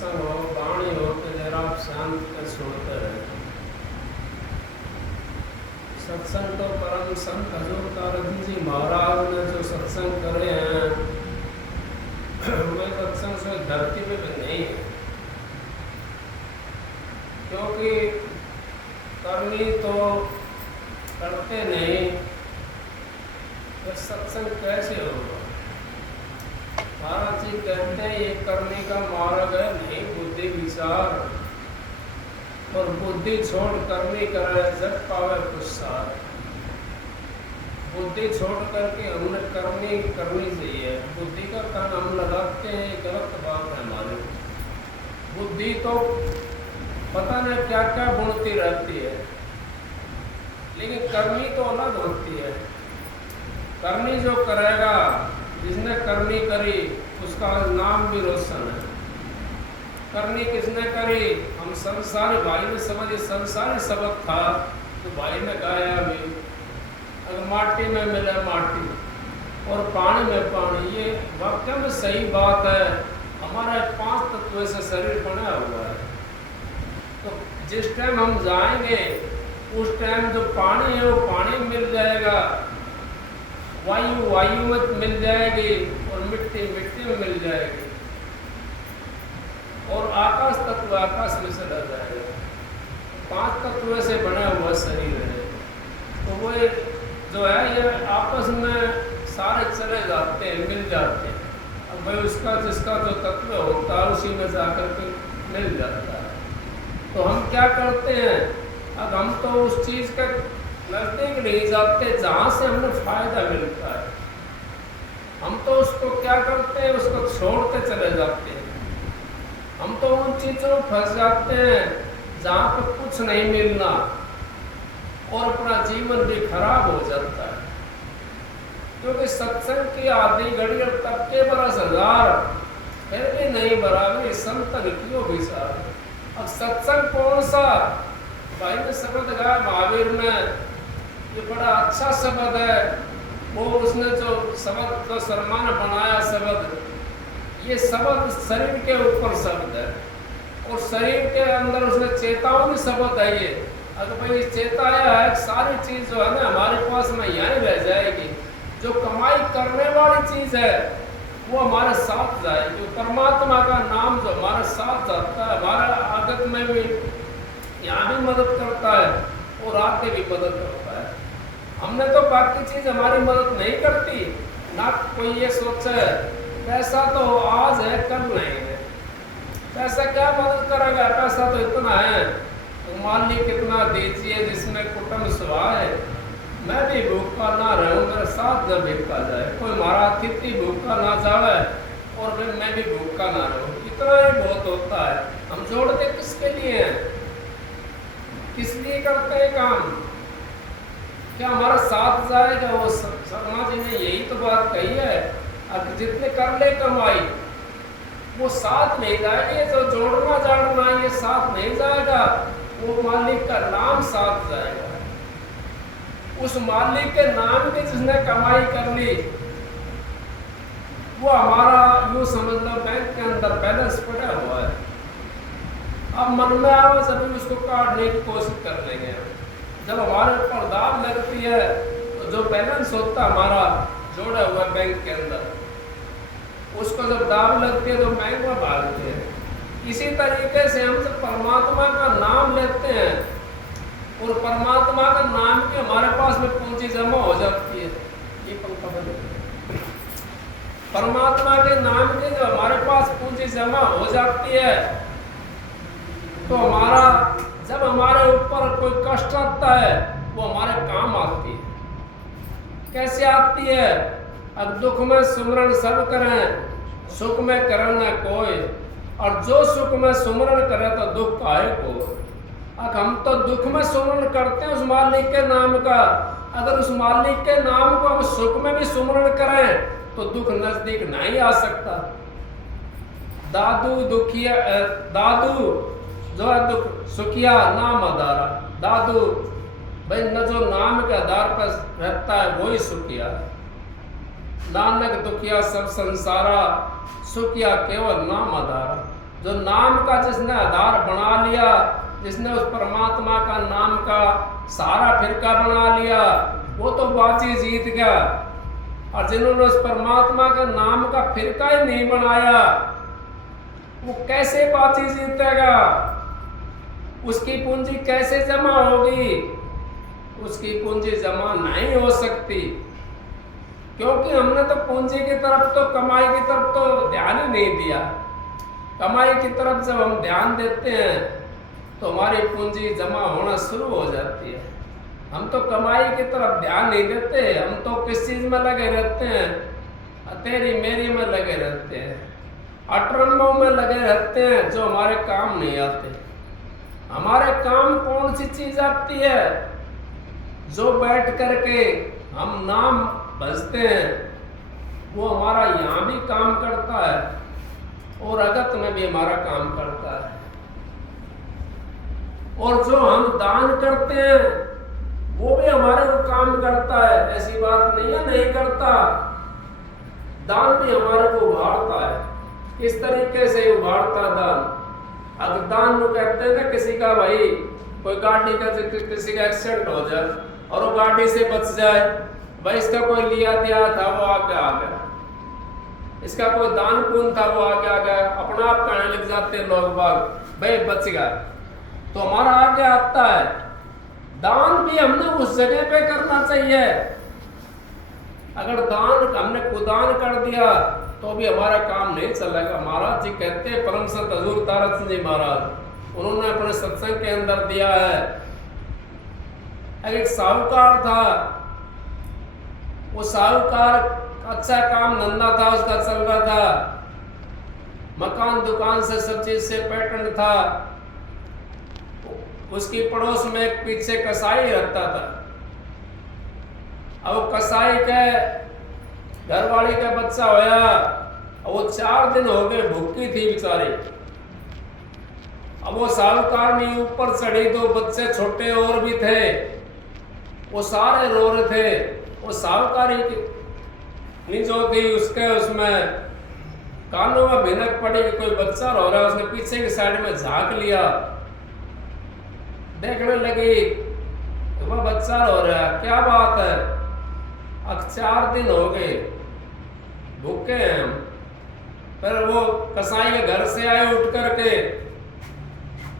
सत्संग हो, वाणी हो तो जरा आप शांत कर सुनते रहे। सत्संग तो परम संत हजूर तारजी जी महाराज ने जो सत्संग करे हैं वे सत्संग से धरती पे भी नहीं है, क्योंकि करनी तो करते नहीं, तो सत्संग कैसे होगा। महाराज जी कहते हैं ये करने का मार्ग है नहीं बुद्धि विचार, और बुद्धि छोड़ करनी करे जग पावे कुछ सार। बुद्धि छोड़ करके हमने करनी चाहिए। बुद्धि का कान हम लगाते हैं, ये गलत बात है हमारी। बुद्धि तो पता नहीं क्या क्या बुनती रहती है, लेकिन करनी तो अलग होती है। करनी जो करेगा, जिसने करनी करी उसका नाम भी रोशन है। करनी किसने करी, हम संसारी भाई ने समझे संसारी सबक था तो भाई ने गाया भी। अगर माटी में मिले माटी और पानी में पानी, ये वाकई में सही बात है। हमारे 5 तत्वों से शरीर बना हुआ है, तो जिस टाइम हम जाएंगे उस टाइम जो पानी है वो पानी में मिल जाएगा, वायु में मिल जाएगी और मिट्टी में मिल जाएगी, और आकाश तत्व आकाश में चला जाएगा। 5 तत्वों से बना हुआ शरीर है, तो वो जो है ये आपस में सारे चले जाते हैं, मिल जाते हैं। अब भाई उसका जिसका जो तत्व होता है उसी में जाकर के मिल जाता है। तो हम क्या करते हैं, अब हम तो उस चीज़ का नजदीक नहीं जाते जहाँ से हमें फायदा मिलता है। हम तो उसको क्या करते हैं, उसको छोड़ते चले जाते हैं। हम तो उन चीज़ों में फंस जाते हैं जहाँ पर कुछ नहीं मिलना, और अपना जीवन भी खराब हो जाता है। क्योंकि सत्संग की आधी घड़ी और तब के बरस हजार, फिर भी नहीं बराबरी संतन क्यों विचार। अब सत्संग कौन सा, भाई ने शब्द गाया महावीर में, ये बड़ा अच्छा शब्द है। वो उसने जो शब्द को शर्मा ने बनाया शब्द, ये शब्द शरीर के ऊपर शब्द है, और शरीर के अंदर उसने चेतावनी शब्द है। ये अगर भाई चेताया है, सारी चीज जो है ना हमारे पास में यहीं रह जाएगी। जो कमाई करने वाली चीज है वो हमारे साथ जाएगी। परमात्मा का नाम जो हमारे साथ जाता है, हमारे आगत में भी यहाँ भी मदद करता है और आगे भी मदद करता है। हमने तो बाकी चीज हमारी मदद नहीं करती ना। कोई ये सोचा है पैसा तो आज है कल नहीं है, पैसा क्या मदद करेगा, पैसा तो इतना है, तो मालिक कितना दीजिए जिसमें कुटुंब सुहा है। मैं भी भूखा ना रहूं, मेरे साथ न भिक्खा जाए, कोई हमारा अतिथि भूखा ना जावे और फिर मैं भी भूखा ना रहूं, इतना ही बहुत होता है। हम जोड़ते किसके लिए हैं, किस लिए करते हैं काम, क्या हमारा साथ जाएगा। वो शर्मा जी ने यही तो बात कही है, अगर जितने कर ले कमाई वो साथ नहीं जाएगी। जो जोड़ना जाड़ना ये साथ नहीं जाएगा, वो मालिक का नाम साथ जाएगा। उस मालिक के नाम की जिसने कमाई कर ली, वो हमारा यूं समझ लो बैंक के अंदर बैलेंस पड़ा हुआ है। अब मन में आवे सभी उसको काटने की कोशिश कर लेंगे। जब हमारे ऊपर दाब लगती है तो जो बैलेंस होता है हमारा जोड़ा हुआ बैंक के अंदर, उसको जब दाब लगती है तो बैंक में भागते हैं। इसी तरीके से हम जब परमात्मा का नाम लेते हैं और परमात्मा का नाम की हमारे पास में पूंजी जमा हो जाती है। ये पंखा बंद। परमात्मा के नाम की जो हमारे पास पूंजी जमा हो जाती है, तो हमारा जब हमारे ऊपर कोई कष्ट आता है वो हमारे काम आती है। कैसे आती है, अब दुख में सुमरण सब करें, सुख में करण न कोई, और जो सुख में सुमरण करे तो दुख काहे को। अब हम तो दुख में सुमरण करते हैं उस मालिक के नाम का, अगर उस मालिक के नाम को हम सुख में भी सुमरण करें तो दुख नजदीक नहीं आ सकता। दादू दुखिया, दादू जो है दुख सुखिया नाम आधारा। दादू भाई न जो नाम के आधार पर रहता है वही सुखिया। नानक दुखिया सब संसारा, सुखिया केवल नाम आधारा। जो नाम का जिसने आधार बना लिया, जिसने उस परमात्मा का नाम का सारा फिरका बना लिया, वो तो बाजी जीत गया। और जिन्होंने उस परमात्मा का नाम का फिरका ही नहीं बनाया, वो कैसे बाजी जीतेगा? उसकी पूंजी कैसे जमा होगी? उसकी पूंजी जमा नहीं हो सकती, क्योंकि हमने तो पूंजी की तरफ तो, कमाई की तरफ तो ध्यान ही नहीं दिया। कमाई की तरफ जब हम ध्यान देते हैं तो हमारी पूंजी जमा होना शुरू हो जाती है। हम तो कमाई की तरफ ध्यान नहीं देते, हम तो किस चीज में लगे रहते हैं? तेरी मेरी में लगे रहते हैं, अटरम्बों में लगे रहते हैं जो हमारे काम नहीं आते। हमारे काम कौन सी चीज आती है? जो बैठ करके हम नाम भजते हैं, वो हमारा यहाँ भी काम करता है और अगत में भी हमारा काम करता है। और जो हम दान करते हैं वो भी हमारे को काम करता है, ऐसी बात नहीं है नहीं करता। दान भी हमारे को उभारता है। इस तरीके से उभारता दान। अगर दान को कहते हैं ना, किसी का भाई कोई गाड़ी का किसी का एक्सीडेंट हो जाए और वो गाड़ी से बच जाए, भाई इसका कोई लिया दिया था वो आगे आ गया, इसका कोई दान पुण्य था वो आगे आ गया, अपना आप कहने लग जाते हैं लोग बाग, भाई बच गया, तो हमारा आगे आता है। दान भी हमने उस जगह पे करना चाहिए। अगर दान हमने कुदान कर दिया तो भी हमारा काम नहीं चलेगा। महाराज जी कहते हैं, परम संत हजूर तारा सिंह जी महाराज, उन्होंने अपने सत्संग के अंदर दिया है, एक साहूकार था, वो साहूकार अच्छा काम धंधा था उसका चल रहा था, मकान दुकान से सब चीज से पैटर्न था। उसकी पड़ोस में एक पीछे कसाई रहता था। अब कसाई के घरवाली का बच्चा होया, वो 4 दिन हो गए भूखी थी बेचारी। अब वो साहूकार ने ऊपर चढ़ी, 2 बच्चे छोटे और भी थे, वो सारे रो रहे थे। वो साहूकारी की जो थी उसके उसमें कानों में भिनक पड़ी कि कोई बच्चा रो रहा है। उसने पीछे की साइड में झांक लिया, देखने लगी वह बच्चा रो रहा है, क्या बात है? अब 4 दिन हो गए भूखे हैं हम। फिर वो कसाई के घर से आए उठ करके,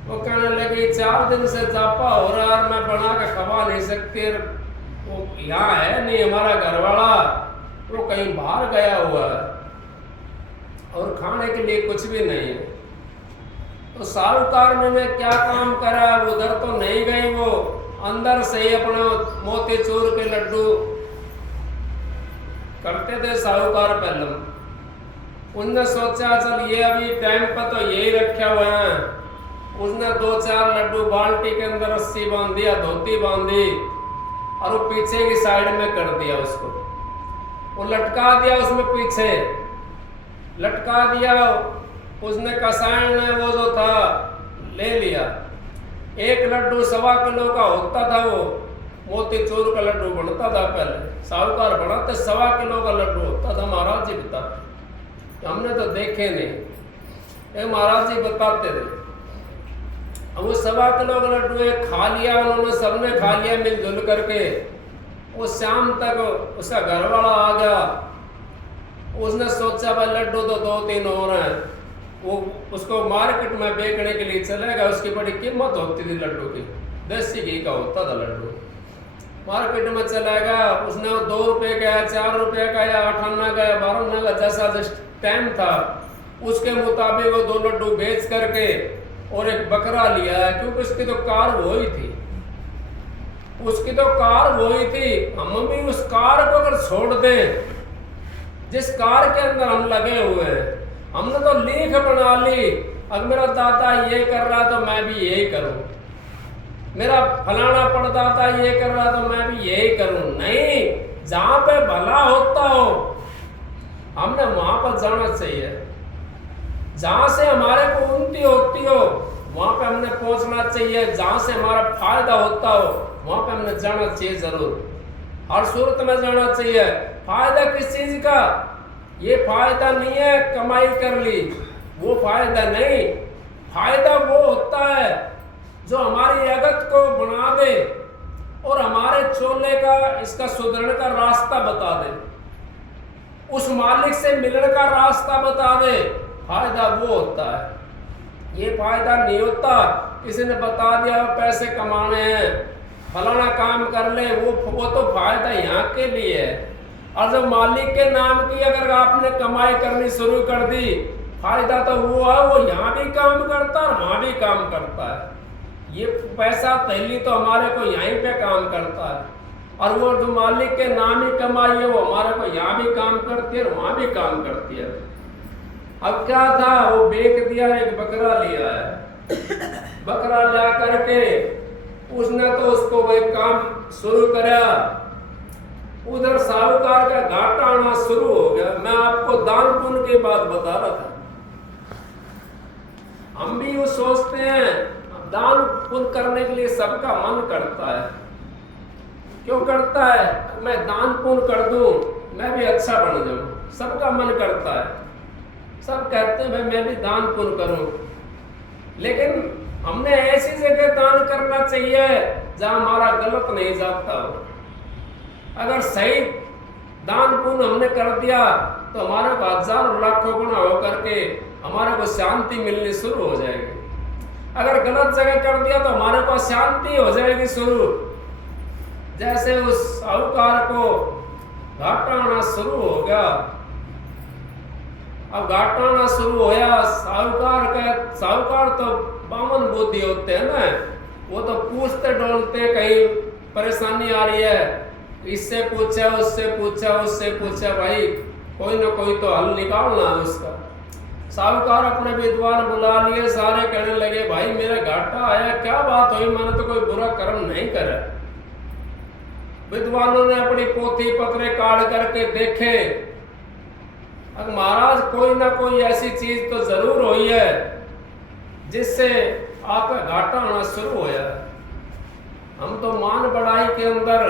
वो कहने लगी 4 दिन से जापा हो रहा है, मैं बना के खवा नहीं सकती, वो यहाँ है नहीं हमारा घरवाला, वो कहीं बाहर गया हुआ है और खाने के लिए कुछ भी नहीं है। तो साहूकार ने क्या काम करा, उधर तो नहीं गई, वो अंदर से ही अपना मोतीचूर के लड्डू करते थे साहूकार पहले। उनने सोचा चल ये अभी टाइम पर तो यही रखे हुए हैं। उसने 2-4 लड्डू बाल्टी के अंदर रस्सी बांध दिया, धोती बांधी और वो पीछे की साइड में कर दिया, उसको वो लटका दिया, उसमें पीछे लटका दिया। उसने कसाई ने वो जो था ले लिया। 1 लड्डू 1.25 किलो का होता था, वो मोतीचूर का लड्डू बनता था पहले, साहूकार बनाते 1.25 किलो का लड्डू होता था। महाराज जी बताते, हमने तो देखे नहीं, महाराज जी बताते थे। अब वो 1.25 किलो का लड्डू एक खा लिया उन्होंने, सबने खा लिया मिलजुल करके। वो शाम तक उसका घरवाला आ गया, उसने सोचा भाई लड्डू तो 2-3 और हैं, वो उसको मार्केट में बेचने के लिए चलेगा। उसकी बड़ी कीमत होती थी लड्डू की, देसी घी का होता था लड्डू। मार्केट में चलेगा, उसने 2 रुपए का, 4 रुपए का या 8 आना का या 12 आना का, जैसा जिस टाइम था उसके मुताबिक वो 2 लड्डू बेच करके और एक बकरा लिया है, क्योंकि उसकी तो कार वो ही थी, उसकी तो कार वो ही थी। हम भी उस कार को अगर छोड़ दें, जिस कार के अंदर हम लगे हुए हैं, हमने तो लीख बना ली, अगर मेरा दादा ये कर रहा तो मैं भी यही करूं, मेरा फलाना परदादा ये कर रहा तो मैं भी यही करूं। नहीं, जहां पे भला होता हो हमने वहां पर जाना चाहिए, जहां से हमारे को उन्नति होती हो वहां पे हमने पहुंचना चाहिए, जहां से हमारा फायदा होता हो वहां पे हमने जाना चाहिए, जरूर हर सूरत में जाना चाहिए। फायदा किस चीज का? ये फायदा नहीं है कमाई कर ली, वो फायदा नहीं। फायदा वो होता है जो हमारी आदत को बना दे और हमारे चोले का इसका सुधरने का रास्ता बता दे, उस मालिक से मिलने का रास्ता बता दे, फायदा वो होता है। ये फायदा नहीं होता किसी ने बता दिया पैसे कमाने हैं, फलाना काम कर ले, वो तो फायदा यहाँ के लिए है। और जब मालिक के नाम की अगर आपने कमाई करनी शुरू कर दी, फायदा तो वो है, वो यहाँ भी काम करता है और वहाँ भी काम करता है। ये पैसा पहली तो हमारे को यहीं पे काम करता है, और वो जो मालिक के नाम ही कमाई है वो हमारे को यहाँ भी काम करती है और वहाँ भी काम करती है। अब क्या था, वो बेच दिया, एक बकरा लिया है। बकरा ला करके उसने तो उसको वही काम शुरू करा, उधर साहूकार का घाटा आना शुरू हो गया। मैं आपको दान पुण्य की बात बता रहा था। हम भी वो सोचते हैं, दान पुण्य करने के लिए सबका मन करता है। क्यों करता है? मैं दान पुण्य कर दूं, मैं भी अच्छा बन जाऊं, सबका मन करता है। सब कहते हैं भाई मैं भी दान पुण्य करूं, लेकिन हमने ऐसी जगह दान करना चाहिए जहां हमारा गलत नहीं जाता हो। अगर सही दान पुण्य हमने कर दिया तो हमारे को हजारों लाखों गुना होकर के हमारे को शांति मिलनी शुरू हो जाएगी। अगर गलत जगह कर दिया तो हमारे को शांति हो जाएगी शुरू। जैसे उस साहूकार को घाटा आना शुरू हो गया। अब घाटा आना शुरू होया, साहूकार तो बामन बुद्धि होते हैं ना, वो तो पूछते डोलते कहीं परेशानी आ रही है, इससे पूछा उससे पूछा उससे पूछा, भाई कोई ना कोई तो हल निकालना है उसका। साहूकार अपने विद्वान बुला लिए, सारे कहने लगे भाई मेरा घाटा आया, क्या बात हुई, मैंने तो कोई बुरा कर्म नहीं करा। विद्वानों ने अपनी पोथी पत्रे काढ़ करके देखे, अब महाराज कोई ना कोई ऐसी चीज तो जरूर हुई है जिससे आपका घाटा होना शुरू होया। हम तो मान बढ़ाई के अंदर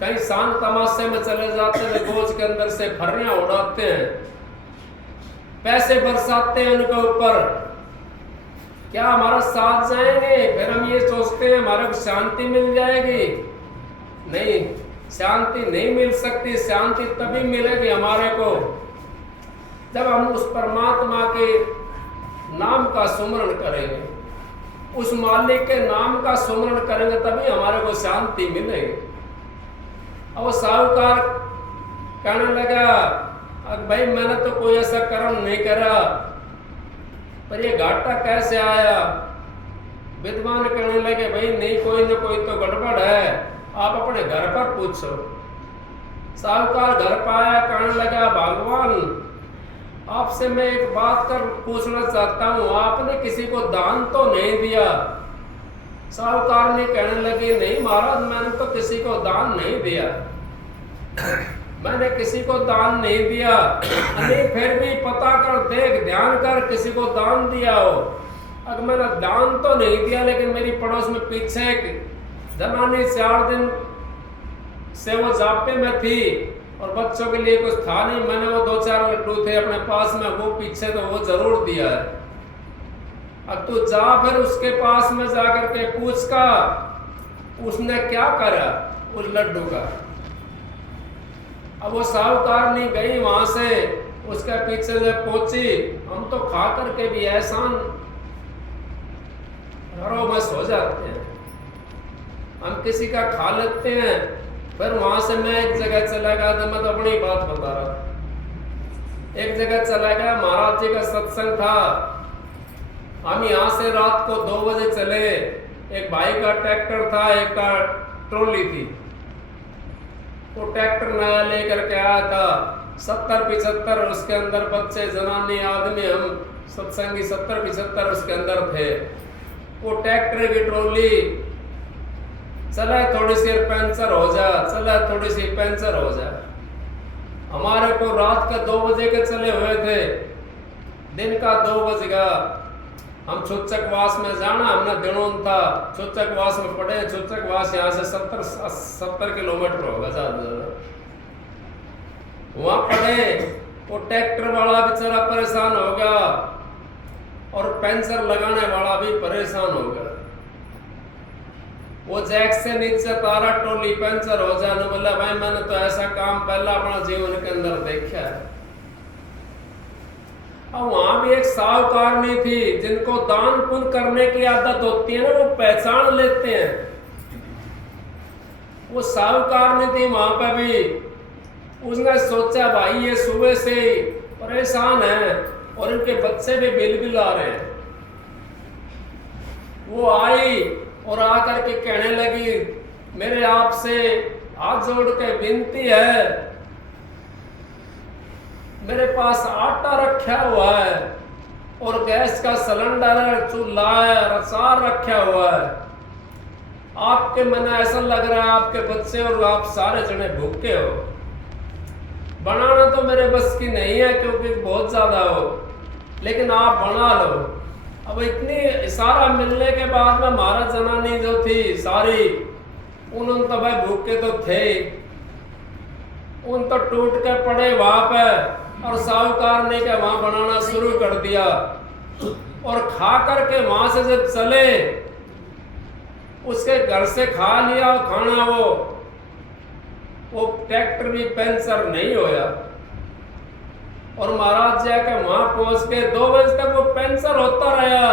कहीं शांत तमाशे में चले जाते हैं, गोज के अंदर से फर्रियां उड़ाते हैं, पैसे बरसाते हैं उनके ऊपर, क्या हमारा साथ जाएंगे? फिर हम ये सोचते हैं हमारे को शांति मिल जाएगी। नहीं, शांति नहीं मिल सकती। शांति तभी मिलेगी हमारे को जब हम उस परमात्मा के नाम का सुमरण करेंगे, उस मालिक के नाम का सुमरण करेंगे, तभी हमारे को शांति मिलेगी। अब वो साहूकार कहने लगा, अब भाई मैंने तो कोई ऐसा कर्म नहीं करा, पर ये घाटा कैसे आया? विद्वान कहने लगे, भाई नहीं, कोई ना कोई तो गड़बड़ है, आप अपने घर पर पूछो। साहूकार घर पर आया, कहने लगा, भगवान आपसे मैं एक बात कर पूछना चाहता हूँ, आपने किसी को दान तो नहीं दिया? साहूकार ने कहने लगे, नहीं महाराज, मैंने तो किसी को दान नहीं दिया, मैंने किसी को दान नहीं दिया। अरे फिर भी पता कर देख, ध्यान कर, किसी को दान दिया हो। अगर मैंने दान तो नहीं दिया, लेकिन मेरी पड़ोस में पीछे एक जनानी 4 दिन से वो जापे में थी और बच्चों के लिए कुछ था नहीं, मैंने वो 2-4 लड्डू थे अपने पास में, वो पीछे तो वो जरूर दिया है। अब तू जा, फिर उसके पास में जाकर के पूछ का उसने क्या करा उस लड्डू का। अब वो साहूकार नहीं गई वहां से, उसके पीछे से पहुंची। हम तो खा करके भी एहसान घरों में सो जाते हैं, हम किसी का खा लेते हैं। फिर वहां से मैं एक जगह चला गया था, मैं तो अपनी बात बता रहा था। एक जगह चला गया, महाराज जी का सत्संग था। हम यहाँ से रात को 2 बजे चले। एक भाई का ट्रैक्टर था, एक का ट्रॉली थी। वो ट्रैक्टर नया लेकर के आया था, 70-75 उसके अंदर बच्चे, जनानी, आदमी, हम सत्संगी 70-75 उसके अंदर थे। वो ट्रैक्टर की ट्रॉली चला, थोड़ी सी पंचर हो जा, चला थोड़ी सी पंचर हो जा। हमारे को रात का 2 बजे के चले हुए थे, दिन का 2 बज गया। हम छुच्चकवास में जाना, हमने दिनों था छुच्चकवास में पड़े। छुच्चकवास यहाँ से 70 किलोमीटर होगा ज्यादा ज्यादा। वहां पड़े, वो ट्रैक्टर वाला बेचारा परेशान हो गया। और पेंचर लगाने वाला भी परेशान हो गया। वो जैक से नीचे तारा टोली पेंचर हो जाने बोला, भाई मैंने तो ऐसा काम पहला अपना जीवन के अंदर देखा है। और वहां भी एक साहूकारनी थी जिनको दान पुण्य करने की आदत होती है ना, वो पहचान लेते हैं। वो साहूकारनी थी वहां पे भी। उसने सोचा भाई ये सुबह से ही परेशान है और इनके बच्चे भी बिल आ रहे हैं। वो आई और आकर के कहने लगी, मेरे आपसे हाथ जोड़ के विनती है, मेरे पास आटा रखा हुआ है और गैस का सिलेंडर है, चूल्हा है, अचार रखा हुआ है। आपके मन ऐसा लग रहा है आपके बच्चे और आप सारे जने भूखे हो। बनाना तो मेरे बस की नहीं है क्योंकि बहुत ज्यादा हो, लेकिन आप बना लो। अब इतनी इशारा मिलने के बाद में महाराज जनानी जो थी सारी, उन्होंने तो भाई भूखे तो थे, उन तो टूट के पड़े वहां पे और साहूकार ने क्या वहां बनाना शुरू कर दिया। और खा करके वहां से जब चले, उसके घर से खा लिया खाना, वो ट्रैक्टर भी पंचर नहीं होया। और महाराज जाके वहां पहुंच के 2 बजे तक वो पंचर होता रहा।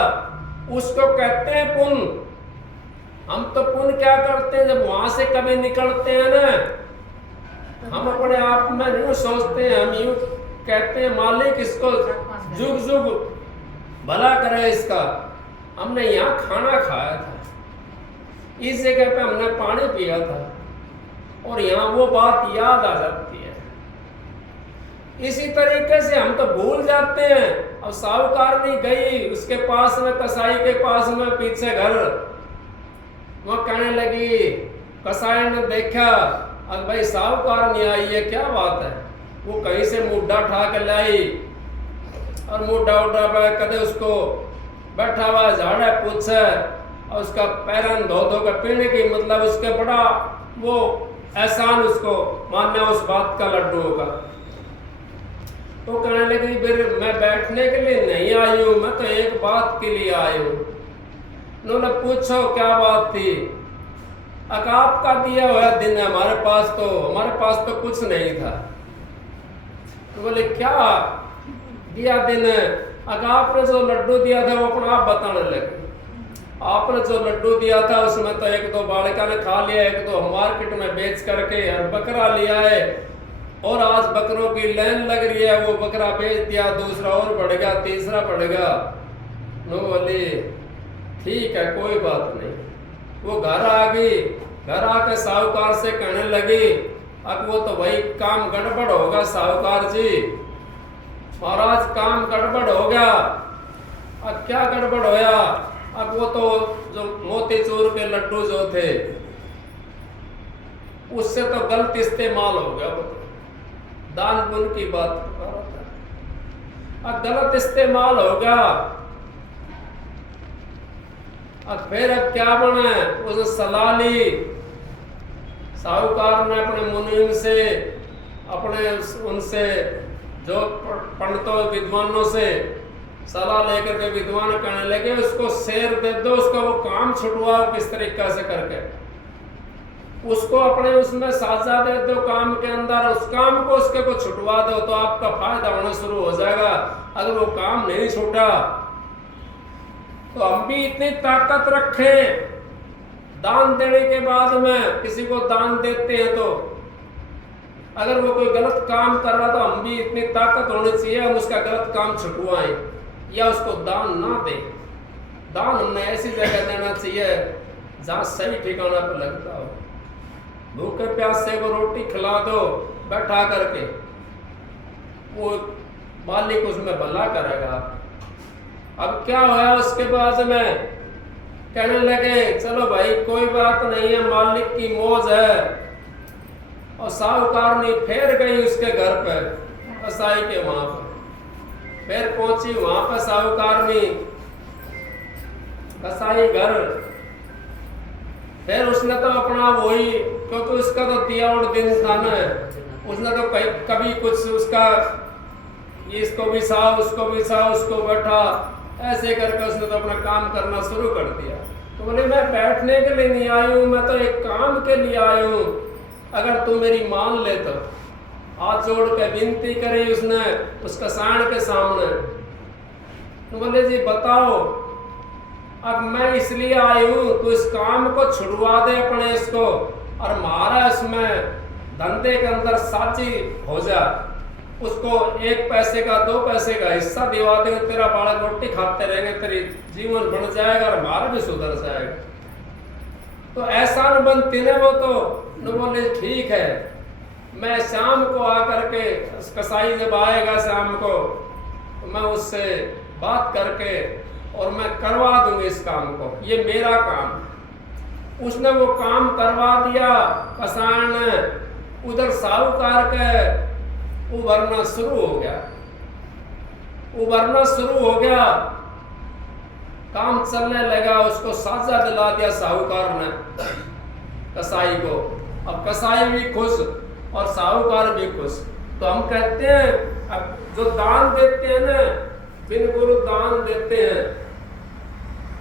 उसको कहते हैं पुण्य। हम तो पुण्य क्या करते हैं, जब वहां से कभी निकलते हैं ना, हम अपने आप में यूं सोचते हैं, हम यूं कहते हैं मालिक इसको जुग जुग भला करे इसका। हमने यहाँ खाना खाया था, इस जगह पे हमने पानी पिया था, और यहाँ वो बात याद आ जाती है। इसी तरीके से हम तो भूल जाते हैं। अब साहूकारनी गई उसके पास में, कसाई के पास में पीछे घर, वह कहने लगी, कसाई ने देखा अब भाई साहूकारनी आई है, क्या बात है। वो कहीं से मुड्ढा उठा के लाई और मुड्ढा उठा पे कदे उसको बैठा हुआ झाड़ा पूछे और उसका पैरन धो धो कर पीने की, मतलब उसके बड़ा वो एहसान उसको मानना उस बात का लड्डू होगा। तो कहने लगी फिर मैं बैठने के लिए नहीं आई हूं, मैं तो एक बात के लिए आई हूं। उन्होंने पूछो क्या बात थी। आपका दिया हुआ दिन है, हमारे पास तो कुछ नहीं था। तो बोले क्या दिया दिन है। आपने जो लड्डू दिया था वो अपना आप बताने लगे। आपने जो लड्डू दिया था उसमें तो 1-2 बालिका ने खा लिया, 1-2 मार्केट में बेच करके बकरा लिया है, और आज बकरों की लाइन लग रही है, वो बकरा बेच दिया, दूसरा और बढ़ेगा, तीसरा बढ़ेगा। नो बोली ठीक है कोई बात नहीं। वो घर आ गई, घर आके साहूकार से कहने लगी, अब वो तो भाई काम गड़बड़ होगा साहूकार जी, महाराज काम गड़बड़ हो गया। अब क्या गड़बड़ होया। अब वो तो जो मोतीचूर के लड्डू जो थे उससे तो गलत इस्तेमाल हो गया। वो तो दान पुण्य की बात कर रहा था, अब गलत इस्तेमाल हो गया। अब क्या बना, उसने सलाह ली साहूकार ने अपने मुनीम से, अपने उनसे जो पंडितों विद्वानों से सलाह लेकर के विद्वान कहने लगे उसको शेर दे दो, उसका वो काम छुटवाओ किस तरीका से करके, उसको अपने उसमें साझा दे दो काम के अंदर, उस काम को उसके को छुटवा दो तो आपका फायदा होना शुरू हो जाएगा। अगर वो काम नहीं छूटा तो हम भी इतनी ताकत रखें, दान देने के बाद में किसी को दान देते हैं तो अगर वो कोई गलत काम कर रहा तो हम भी इतनी ताकत होनी चाहिए, हम उसका गलत काम छुटवाएं या उसको दान ना दें। दान हमने ऐसी जगह देना चाहिए जहाँ सही ठिकाना पर लगता हो। भूखे प्यासे को रोटी खिला दो बैठा करके, वो मालिक उसमें भला करेगा। अब क्या हुआ उसके बाद में कहने लगे चलो भाई कोई बात नहीं है, मालिक की मौज है। और साहूकारनी फिर गई उसके घर पर, कसाई के वहां पर फिर पहुंची। वहां पर साहूकारनी कसाई घर, फिर उसने तो अपना वही, क्योंकि उसका तो दिया और दिन था ना, उसने तो कभी कुछ उसका इसको भी सा उसको बैठा ऐसे करके उसने तो अपना काम करना शुरू कर दिया। तो बोले मैं बैठने के लिए नहीं आई हूँ, मैं तो एक काम के लिए आई हूँ, अगर तुम मेरी मान ले तो। हाथ जोड़ के विनती करी उसने उस कसाण के सामने। तो बोले जी बताओ, अब मैं इसलिए आई हूँ तो इस काम को छुड़वा दे अपने इसको, और हमारा इसमें धंधे के अंदर साझी हो जा, उसको 1 पैसे का 2 पैसे का हिस्सा दिवा दे, तेरा बालक रोटी खाते रहेंगे, तेरी जीवन बन जाएगा और हमारा भी सुधर जाएगा। तो ऐसा न बनती ने वो तो न बोले ठीक है, मैं शाम को आकर के कसाई जब आएगा शाम को तो मैं उससे बात करके और मैं करवा दूंगी इस काम को, ये मेरा काम। उसने वो काम करवा दिया। कसाण ने उधर साहूकार के उभरना शुरू हो गया, उभरना शुरू हो गया, काम चलने लगा। उसको साजा दिला दिया साहूकार ने कसाई को। अब कसाई भी खुश और साहूकार भी खुश। तो हम कहते हैं अब जो दान देते हैं ना, बिन गुरु दान देते हैं,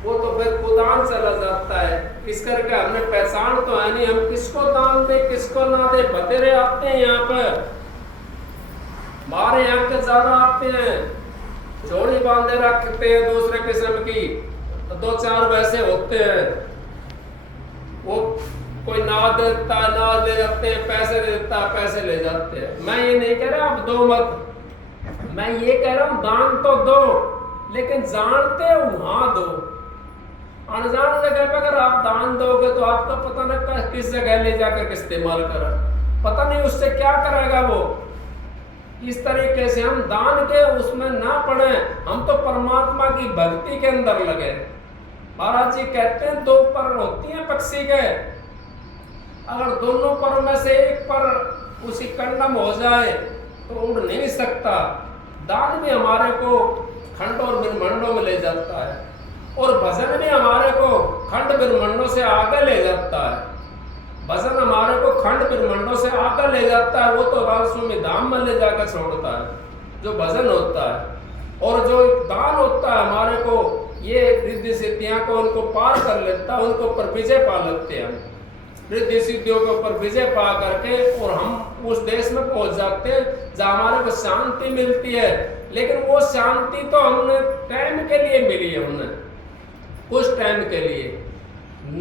वो तो फिर कुदान चला जाता है। इस करके हमने पहचान तो है नहीं, हम किसको दान दे किसको ना दे। बतेरे आते हैं यहाँ पर, हमारे यहाँ के ज्यादा आते हैं, जोड़ी बांधे रखते हैं दूसरे किस्म की, तो 2-4 वैसे होते हैं, वो कोई ना देता है ना ले जाते हैं, पैसे दे देता है पैसे ले जाते हैं। मैं ये नहीं कह रहा आप दो मत, मैं ये कह रहा हूँ दान तो दो, लेकिन जानते हो वहां दो। अनजान जगह पे अगर आप दान दोगे तो आपको पता नहीं किस जगह ले जाकर इस्तेमाल करा, पता नहीं उससे क्या करेगा वो। इस तरीके से हम दान के उसमें ना पड़े, हम तो परमात्मा की भक्ति के अंदर लगे। महाराज जी कहते हैं 2 पर होती हैं पक्षी के, अगर दोनों पर में से एक पर उसी कंडम हो जाए तो उड़ नहीं सकता। दान भी हमारे को खंड और ब्रह्मांडों में ले जाता है, और भजन भी हमारे को खंड ब्रह्मांडों से आगे ले जाता है। भजन हमारे को खंड ब्रह्मांडों से आगे ले जाता है, वो तो राजस्वामी धाम में ले जाकर छोड़ता है जो भजन होता है। और जो दान होता है हमारे को ये रिद्धि सिद्धियां को उनको पार कर लेता है, उनको ऊपर विजय पा लेते हैं। रिद्धि सिद्धियों के ऊपर विजय पा करके और हम उस देश में पहुंच जाते हैं जहाँ हमारे को शांति मिलती है। लेकिन वो शांति तो हमने टाइम के लिए मिली है, हमने कुछ टाइम के लिए।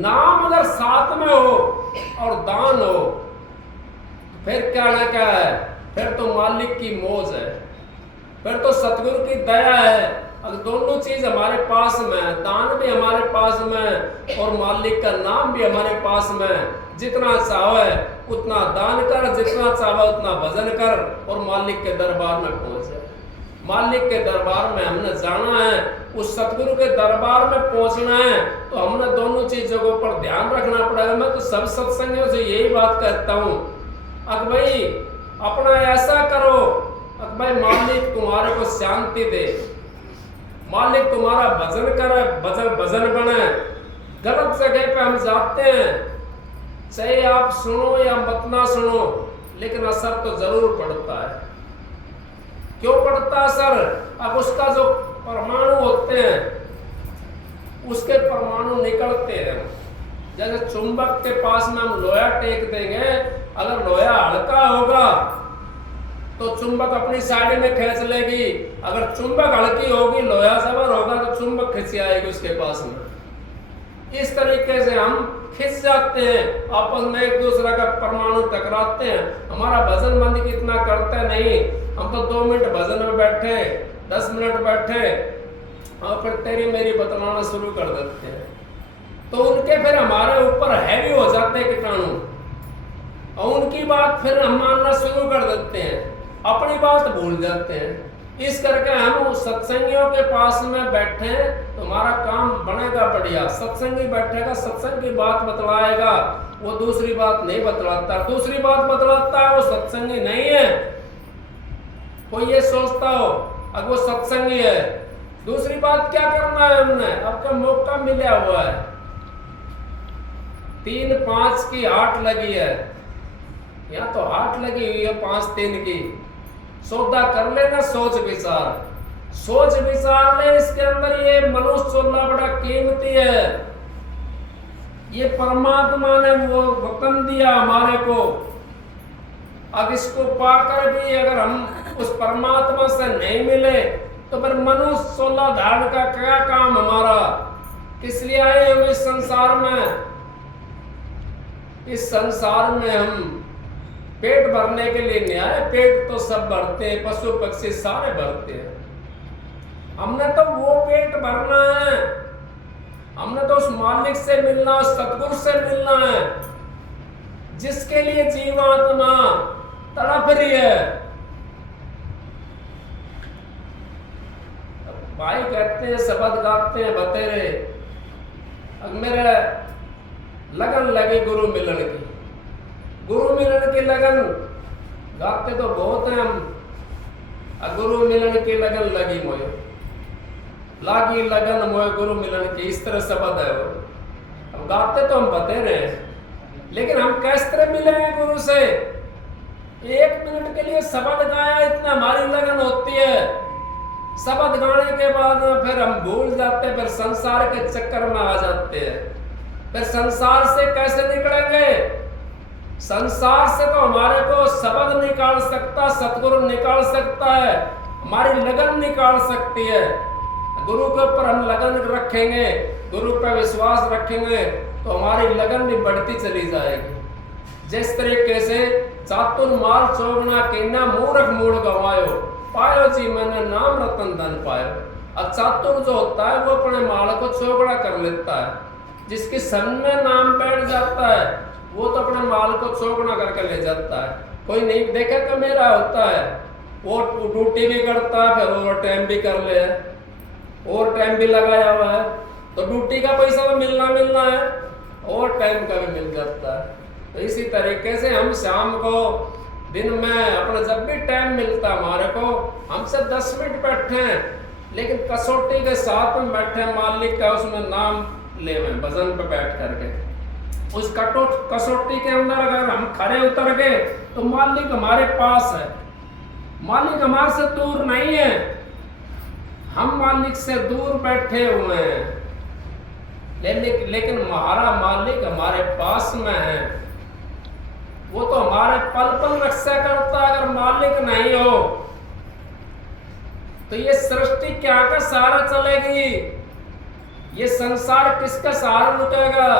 नाम अगर साथ में हो और दान हो फिर क्या ना क्या है, फिर तो मालिक की मौज है, फिर तो सतगुरु की दया है। अगर दोनों चीज हमारे पास में है, दान भी हमारे पास में और मालिक का नाम भी हमारे पास में। जितना चाहे उतना दान कर, जितना चाहे उतना भजन कर और मालिक के दरबार में पहुंच जाए। मालिक के दरबार में हमने जाना है, उस सतगुरु के दरबार में पहुंचना है, तो हमने दोनों चीजों के ऊपर ध्यान रखना पड़ेगा। मैं तो सब सत्संगियों से यही बात कहता हूँ, अब भाई अपना ऐसा करो, अब भाई मालिक तुम्हारे को शांति दे, मालिक तुम्हारा भजन करे, भजन बने। गलत जगह पे हम जाते हैं, चाहे आप सुनो या मत ना सुनो, लेकिन असर तो जरूर पड़ता है। क्यों पड़ता है असर? अब उसका जो परमाणु होते हैं उसके परमाणु निकलते हैं। जैसे चुंबक के पास में हम लोहा टेक देंगे, अगर लोहा हल्का होगा तो चुंबक अपनी साइड में खींच लेगी, अगर चुंबक हल्की होगी लोहा सवार होगा तो चुंबक खींच आएगी उसके पास में। इस तरीके से हम खिंच जाते हैं, आपस में एक दूसरे का परमाणु टकराते हैं। हमारा भजन बंद कितना करते नहीं, हम तो 2 मिनट भजन में बैठे, 10 मिनट बैठे और फिर तेरी मेरी बतलाना शुरू कर देते हैं। तो उनके फिर हमारे ऊपर हैवी हो जाते हैं कीटाणु, और उनकी बात फिर हम मानना शुरू कर देते हैं, अपनी बात भूल जाते हैं। इस करके हम सत्संगियों के पास में बैठे तो हमारा काम बनेगा बढ़िया। सत्संगी बैठेगा, सत्संग की बात बतलाएगा, वो दूसरी बात नहीं बतलाता। दूसरी बात बतलाता है वो सत्संगी नहीं है। कोई ये सोचता हो अब वो सत्संगी है, दूसरी बात क्या करना है हमने, आपका मौका मिला हुआ है, 3-5 की हाट लगी है, यहाँ तो हाट लगी हुई है 5-3 की। सौदा कर लेना सोच विचार, सोच विचार ले, इसके अंदर ये मनुष्य चोला बड़ा कीमती है। ये परमात्मा ने वो वतन दिया हमारे को। अब इसको पाकर भी अगर हम उस परमात्मा से नहीं मिले तो फिर मनुष्य चोला धारण का क्या काम हमारा? किस लिए आए हुए इस संसार में? इस संसार में हम पेट भरने के लिए नहीं आए। पेट तो सब भरते हैं, पशु पक्षी सारे भरते हैं। हमने तो वो पेट भरना है, हमने तो उस मालिक से मिलना, उस सतगुरु से मिलना है जिसके लिए जीवात्मा तड़प रही है। भाई कहते हैं, शब्द गाते हैं बतेरे, अब मेरे लगन लगी गुरु मिलन की। गुरु मिलन की लगन गाते तो बहुत हैं हम, गुरु मिलन की लगन लगी मोए, लागी लगन मोए गुरु मिलन की, इस तरह शब्द है वो। अब गाते तो हम बतेरे हैं, लेकिन हम किस तरह मिलेंगे गुरु से? 1 मिनट के लिए शब्द गाया, इतना हमारी लगन होती है। शब्द गाने के बाद फिर हम भूल जाते हैं, फिर संसार के चक्कर में आ जाते हैं। फिर संसार से कैसे निकलेंगे? संसार से तो हमारे को शब्द निकाल सकता, सतगुरु निकाल सकता है, हमारी लगन निकाल सकती है। गुरु के ऊपर हम लगन रखेंगे, गुरु पर विश्वास रखेंगे तो हमारी लगन भी बढ़ती चली जाएगी। जिस तरीके से चातुर्माल चौगना केना मूर्ख मूढ़ गवायो, पायो जी मैंने नाम रतन धन पायो। अब चातुर जो होता है वो अपने माल को चौगड़ा कर लेता है। जिसकी सन में नाम बैठ जाता है वो तो अपने माल को चौगड़ा करके ले जाता है। कोई नहीं देखे तो मेरा होता है, वो ड्यूटी भी करता है, फिर ओवर टाइम भी कर ले, ओवर टाइम भी लगाया हुआ है तो ड्यूटी का पैसा तो मिलना है, ओवर टाइम का भी मिल जाता है। तो इसी तरीके से हम शाम को दिन में अपना जब भी टाइम मिलता है हमारे को, हमसे 10 मिनट बैठे हैं, लेकिन कसौटी के साथ में बैठे मालिक का उसमें नाम ले में भजन पे बैठ करके उस कसौटी के अंदर अगर हम खड़े उतर गए तो मालिक हमारे पास है। मालिक हमारे से दूर नहीं है, हम मालिक से दूर बैठे हुए हैं, लेकिन हमारा मालिक हमारे पास में है। वो तो हमारे पल पल रक्षा करता है। अगर मालिक नहीं हो तो ये सृष्टि क्या का सहारा चलेगी? ये संसार किसका सहारा रुकेगा?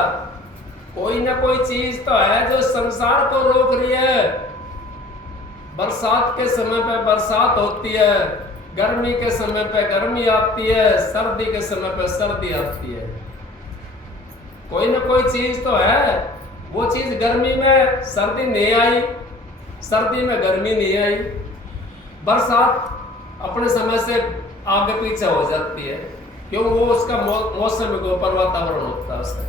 कोई ना कोई चीज तो है जो संसार को रोक रही है। बरसात के समय पे बरसात होती है, गर्मी के समय पे गर्मी आती है, सर्दी के समय पे सर्दी आती है। कोई ना कोई चीज तो है। वो चीज गर्मी में सर्दी नहीं आई, सर्दी में गर्मी नहीं आई, बरसात अपने समय से आगे पीछे हो जाती है, क्यों? वो उसका मौसम के ऊपर वातावरण होता है उसका।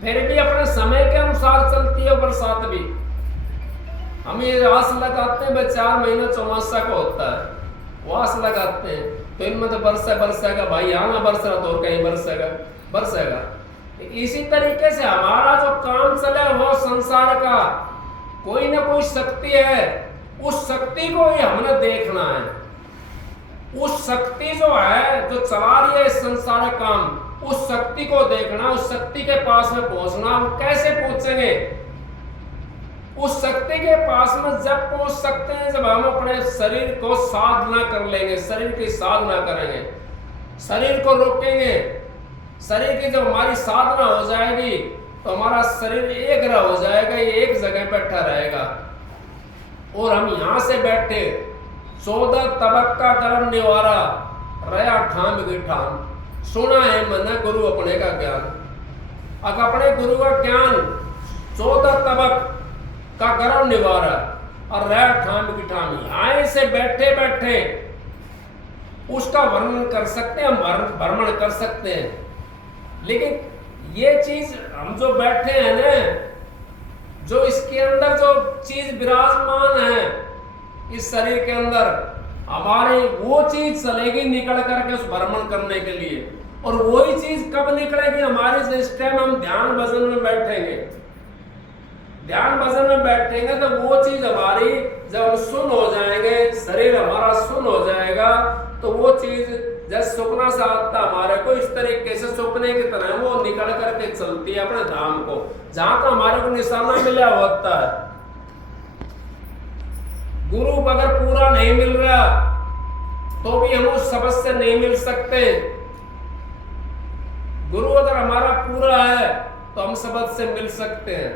फिर भी अपने समय के अनुसार चलती है बरसात भी। हम ये आस लगाते हैं 4 महीना चौमासा का होता है, वो आस लगाते हैं तो इनमें तो बरसेगा भाई, यहाँ ना बरस रहा तो और कहीं बरसेगा। इसी तरीके से हमारा जो काम चले वो संसार का कोई ना कोई शक्ति है, उस शक्ति को ही हमने देखना है। उस शक्ति जो है जो चला रही है इस संसार काम, उस शक्ति को देखना, उस शक्ति के पास में पहुंचना। हम कैसे पहुंचेंगे? उस शक्ति के पास में जब पहुंच सकते हैं जब हम अपने शरीर को साधना कर लेंगे, शरीर की साधना करेंगे, शरीर को रोकेंगे। शरीर की जब हमारी साधना हो जाएगी तो हमारा शरीर एक हो जाएगा, ये एक जगह बैठा रहेगा। और हम यहां से बैठे 14 तबक का कर्म निवारा रया ठाम की ठाम, सुना है मन गुरु अपने का ज्ञान। अब अपने गुरु का ज्ञान 14 तबक का कर्म निवारा और रया ठाम की ठाम, यहां से बैठे बैठे उसका वर्णन कर सकते हैं, हम भ्रमण कर सकते हैं। लेकिन ये चीज हम जो बैठे हैं ना, जो इसके अंदर जो चीज विराजमान है इस शरीर के अंदर, हमारी वो चीज चलेगी निकल करके उस भ्रमण करने के लिए। और वही चीज कब निकलेगी? हमारे जिस टाइम हम ध्यान भजन में बैठेंगे, ध्यान भजन में बैठेंगे तो वो चीज हमारी जब सुन हो जाएंगे, शरीर हमारा सुन हो जाएगा, तो तो वो चीज जैसे सुपना सा आता हमारे को, इस तरीके से सुपने की तरह वो निकल करके चलती है अपने धाम को, जहां का हमारे को निशाना मिला होता है। गुरु अगर पूरा नहीं मिल रहा तो भी हम उस शब्द से नहीं मिल सकते। गुरु अगर हमारा पूरा है तो हम शब्द से मिल सकते हैं।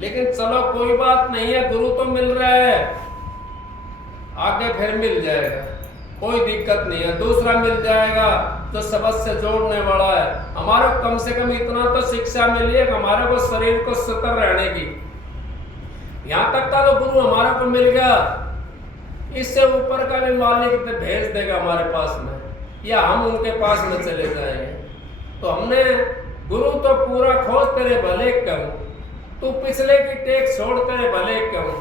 लेकिन चलो कोई बात नहीं है, गुरु तो मिल रहा है, आगे फिर मिल जाएगा, कोई दिक्कत नहीं है। दूसरा मिल जाएगा जो शब्द से जोड़ने वाला है। हमारे कम से कम इतना तो शिक्षा मिली है कि हमारे को शरीर को सतर रहने की, यहां तक का तो गुरु हमारे को मिल गया, इससे ऊपर का भी मालिक भेज देगा हमारे पास में, या हम उनके पास में चले जाएंगे। तो हमने गुरु तो पूरा खोज तेरे भले कहूं, तू पिछले की टेक छोड़ तेरे भले कहूं,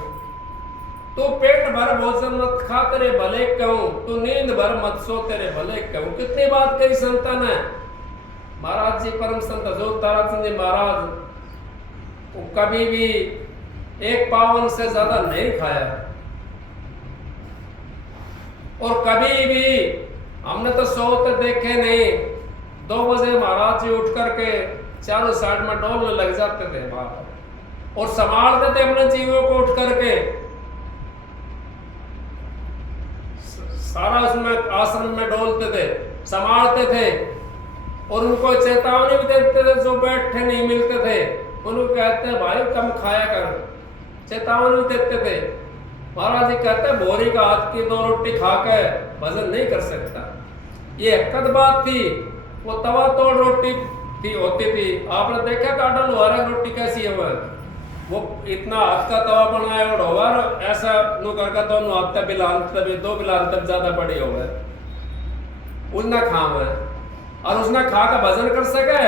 तू पेट भर भोजन मत खा तेरे भले कहूं, तू नींद भर मत सो तेरे भले कहूं। कितनी बात कही संतन है। महाराज जी परम संत हजूर ताराचंद जी महाराज वो कभी भी एक पावन से ज्यादा नहीं खाया, और कभी भी हमने तो सोते देखे नहीं। 2 बजे महाराज जी उठ करके चारों साइड में डोलने लग जाते थे वहां पर, और संभालते थे अपने जीवों को उठ करके, सारा उसमें आश्रम में डोलते थे, संभालते थे, और उनको चेतावनी भी देते थे। जो बैठे नहीं मिलते थे उनको कहते भाई कम खाया कर, चेतावनी भी देते थे। महाराज जी कहते भोरी का हाथ की 2 रोटी खाकर भजन नहीं कर सकता। ये हकीकत बात थी। वो तवा तोड़ रोटी थी होती थी, आपने देखा काटा लोहारा रोटी कैसी है वो इतना हाथ का तवा बनाया और होवर ऐसा नु करके दोनों हाथ तक बिलान तक 2 बिलान तक ज्यादा बड़ी हो गए, उसने खाम है, और उसने खा का भजन कर सके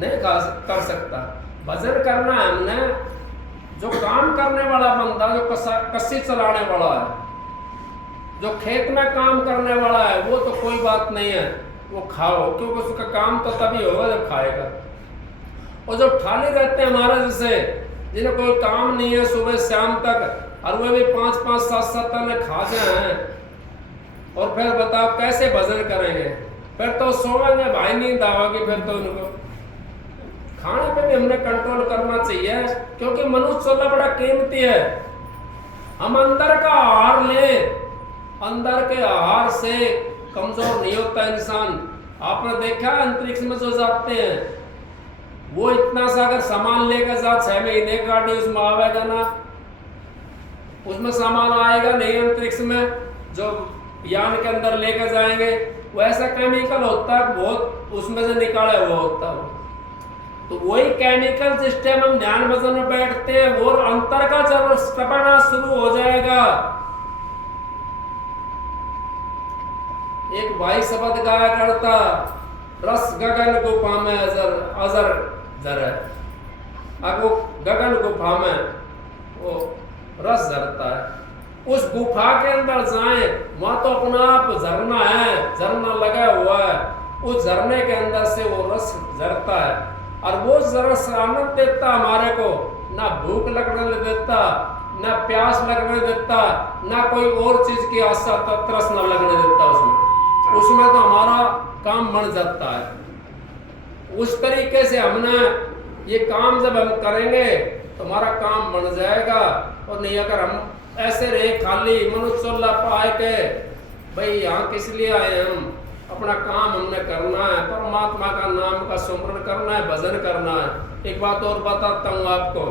नहीं कर सकता। भजन करना है हमने, जो काम करने वाला बंदा, जो कस्सी चलाने वाला है, जो खेत में काम करने वाला है, वो तो कोई बात नहीं है, वो खाओ, क्योंकि उसका काम तो तभी होगा जब खाएगा। और जो ठाली रहते हैं हमारे जैसे, जिन्हें कोई काम नहीं है सुबह शाम तक, और वे भी 5-5, 7-7 ने खा जाए, और फिर बताओ कैसे भजन करेंगे? फिर तो सोएंगे भाई, नींद आवेगी फिर तो उनको। खाने पे भी हमने कंट्रोल करना चाहिए, क्योंकि मनुष्य सोना बड़ा कीमती है। हम अंदर का आहार लें, अंदर के आहार से कमजोर नहीं होता इंसान। आपने देखा अंतरिक्ष में जो जाते हैं, वो इतना सा अगर सामान लेकर जा 6 महीने का गाड़ी उसमें आवेगा ना, उसमें सामान आएगा नहीं। अंतरिक्ष में जो यान के अंदर लेकर जाएंगे वो ऐसा केमिकल होता है, बहुत उसमें से निकाला हुआ होता है। तो वही केमिकल जिस टाइम हम ध्यान भजन में बैठते हैं, वो अंतर का जब टपकना शुरू हो जाएगा। एक भाई शब्द गाया करता, रस गगन गुफा में अजर जर है। अब वो गगन गुफा में वो रस झरता है, उस गुफा के अंदर जाएं, वहां तो अपना आप झरना है, झरना लगा हुआ है, उस झरने के अंदर से वो रस झरता है, और वो रस आनंद देता हमारे को, ना भूख लगने देता, ना प्यास लगने देता, ना कोई और चीज की आशा तरस न लगने देता। उसमें तो हमारा काम बन जाता है। उस तरीके से हमने ये काम जब हम करेंगे तो हमारा काम बन जाएगा। और नहीं अगर हम ऐसे रहे खाली मनुष्य पाए के भाई यहाँ किस लिए आए, हम अपना काम हमने करना है, परमात्मा का नाम का सुमरण करना है, भजन करना है। एक बात और बताता हूँ आपको,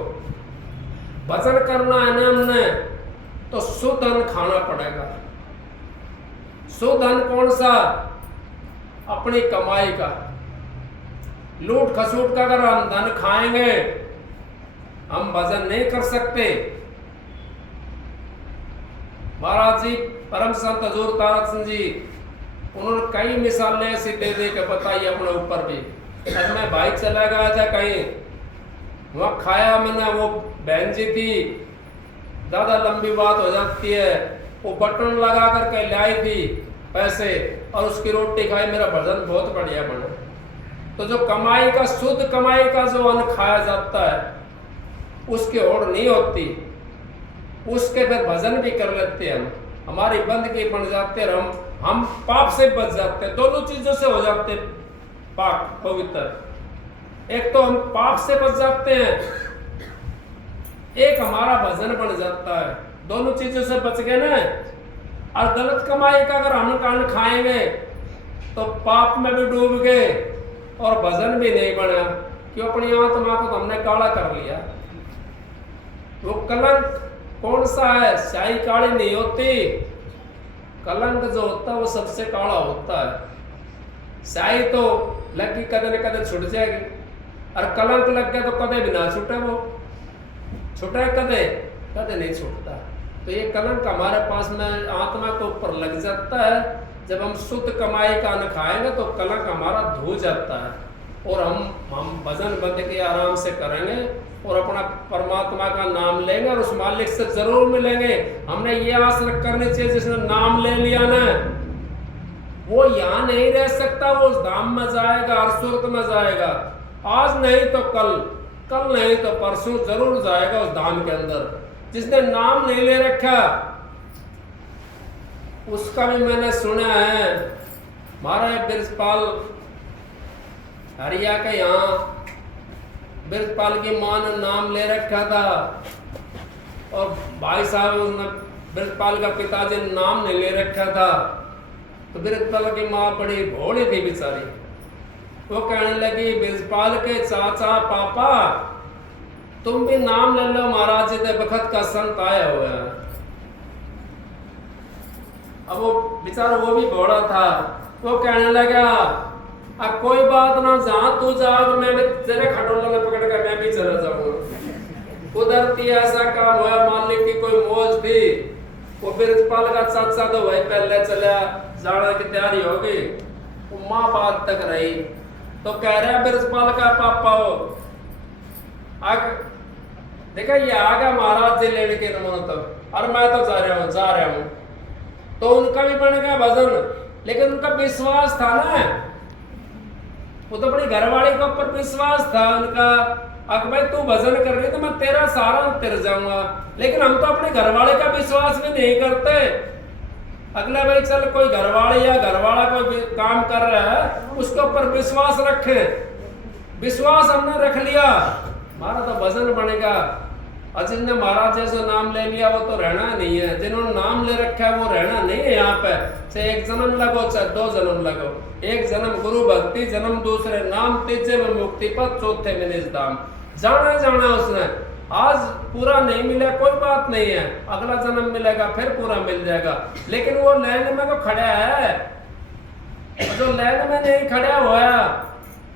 भजन करना है ना हमने, तो शुद्ध अन्न खाना पड़ेगा। शुद्ध अन्न कौन सा? अपनी कमाई का। लूट खसूट का अगर हम धन खाएंगे हम भजन नहीं कर सकते। महाराज जी परम संत हजूर ताराचंद जी, उन्होंने कई मिसालें ऐसी दे के बताई अपने ऊपर भी। अब मैं भाई चला गया था कहीं, वहाँ खाया मैंने, वो बहन जी थी, ज़्यादा लंबी बात हो जाती है, वो बटन लगा करके लाई थी पैसे, और उसकी रोटी खाई, मेरा भजन बहुत बढ़िया बना। तो जो कमाई का, शुद्ध कमाई का जो अन्न खाया जाता है उसकी होड़ नहीं होती, उसके फिर भजन भी कर लेते हैं हम। हमारी बंदगी बन जाते हैं, हम पाप से बच जाते हैं। दोनों चीजों से हो जाते हैं पाक पवित्र। एक तो हम पाप से बच जाते हैं, एक हमारा भजन बन जाता है। दोनों चीजों से बच गए ना। और गलत कमाई का अगर हम कान खाएंगे तो पाप में भी डूब गए और भजन भी नहीं बना, क्यों? अपनी आत्मा को तो हमने काला कर लिया। वो कलंक कौन सा है? स्याही काली नहीं होती, कलंक जो होता है वो सबसे काला होता है। स्याही तो लगी कदे न कदे छुट जाएगी, और कलंक लग गया तो कदे भी ना छूटे। वो छुटे कदे कदे नहीं छूटता। तो ये कलंक हमारे पास में आत्मा के ऊपर लग जाता है। जब हम शुद्ध कमाई का अन्न खाएंगे तो कलंक हमारा धो जाता है, और हम भजन बंदगी आराम से करेंगे और अपना परमात्मा का नाम लेंगे और उस मालिक से जरूर मिलेंगे। हमने ये आस करनी चाहिए, जिसने नाम ले लिया ना वो यहाँ नहीं रह सकता, वो उस धाम में जाएगा और सुरत में जाएगा। आज नहीं तो कल, कल नहीं तो परसों जरूर जाएगा उस धाम के अंदर। जिसने नाम नहीं ले रखा उसका भी मैंने सुना है। महाराज ब्रजपाल हरिया के यहाँ ब्रजपाल की मां ने नाम ले रखा था, और भाई साहब उसने ब्रजपाल का पिताजी ने नाम नहीं ले रखा था। तो ब्रजपाल की माँ बड़ी भोली थी बेचारी। वो कहने लगी, ब्रजपाल के चाचा पापा तुम भी नाम ले लो, महाराज जी के बखत का संत आया हुआ है। अब वो बेचारा वो भी घोड़ा था। वो कहने लगा, अब कोई बात ना, जहां तू जाओ मैं भी तेरे खटोले में पकड़ कर मैं भी चला जाऊंगा। कुदरती ऐसा काम हुआ, मालिक की कोई मौज थी। वो ब्रजपाल का चाचा तो वही पहले चला, जाने की तैयारी हो गई। वो माँ बात तक रही तो कह रहा ब्रजपाल का पापा हो आग देखा, ये आ गया महाराज जी लेने के नमूने तक, और मैं तो जा रहा हूँ। तो उनका भी बन गया भजन, लेकिन उनका विश्वास था ना, वो तो अपनी घरवाली के ऊपर विश्वास था उनका। अगर भाई तू भजन कर रही तो मैं तेरा सहारा तेरे जाऊंगा। लेकिन हम तो अपने घरवाले का विश्वास भी नहीं करते। अगला भाई चल कोई घरवाले या घरवाला कोई काम कर रहा है उसके ऊपर विश्वास रखे। विश्वास हमने रख लिया, हमारा तो भजन बनेगा। और जिसने महाराज जैसे नाम ले लिया वो तो रहना नहीं है। जिन्होंने नाम ले रखा है वो रहना नहीं है यहाँ पे। चाहे एक जन्म लगो चाहे 2 जन्म लगो, एक जन्म गुरु भक्ति, जन्म दूसरे नाम, तीसरे में मुक्ति पद, चौथे में निज धाम। जाना उसने। आज पूरा नहीं मिला कोई बात नहीं है, अगला जन्म मिलेगा फिर पूरा मिल जाएगा। लेकिन वो लाइन में तो खड़ा है, जो लाइन में नहीं खड़ा हुआ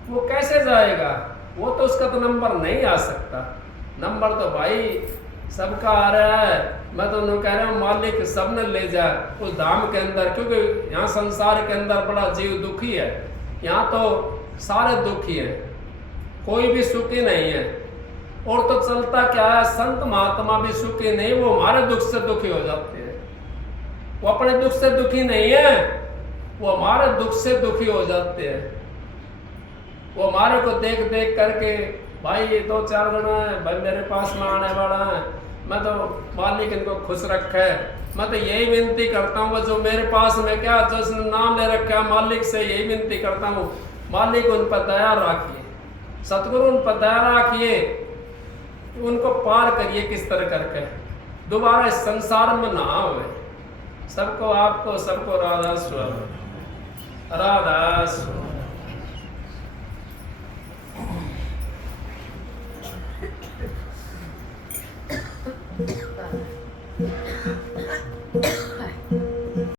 वो कैसे जाएगा? वो तो उसका तो नंबर नहीं आ सकता। नंबर तो भाई सबका आ रहा है। मैं तो उन्हें कह रहा हूँ मालिक सबने ले जाए उस धाम के अंदर, क्योंकि यहाँ संसार के अंदर बड़ा जीव दुखी है। यहाँ तो सारे दुखी हैं, कोई भी सुखी नहीं है। और तो चलता क्या है, संत महात्मा भी सुखी नहीं, वो हमारे दुख से दुखी हो जाते हैं। वो अपने दुख से दुखी नहीं है, वो हमारे दुख से दुखी हो जाते हैं। वो हमारे को देख देख करके, भाई ये 2-4 जना है भाई मेरे पास में आने वाला है, मैं तो मालिक इनको खुश रखा है। मैं तो यही विनती करता हूँ जो मेरे पास में क्या जो नाम ले रखा है, मालिक से यही विनती करता हूँ, मालिक उन पर दया रखिए, सतगुरु उन पर दया रखिए, उनको पार करिए किस तरह करके, दोबारा इस संसार में ना आवे। सबको आपको सबको राधा स्वामी, राधा स्वामी। Bye.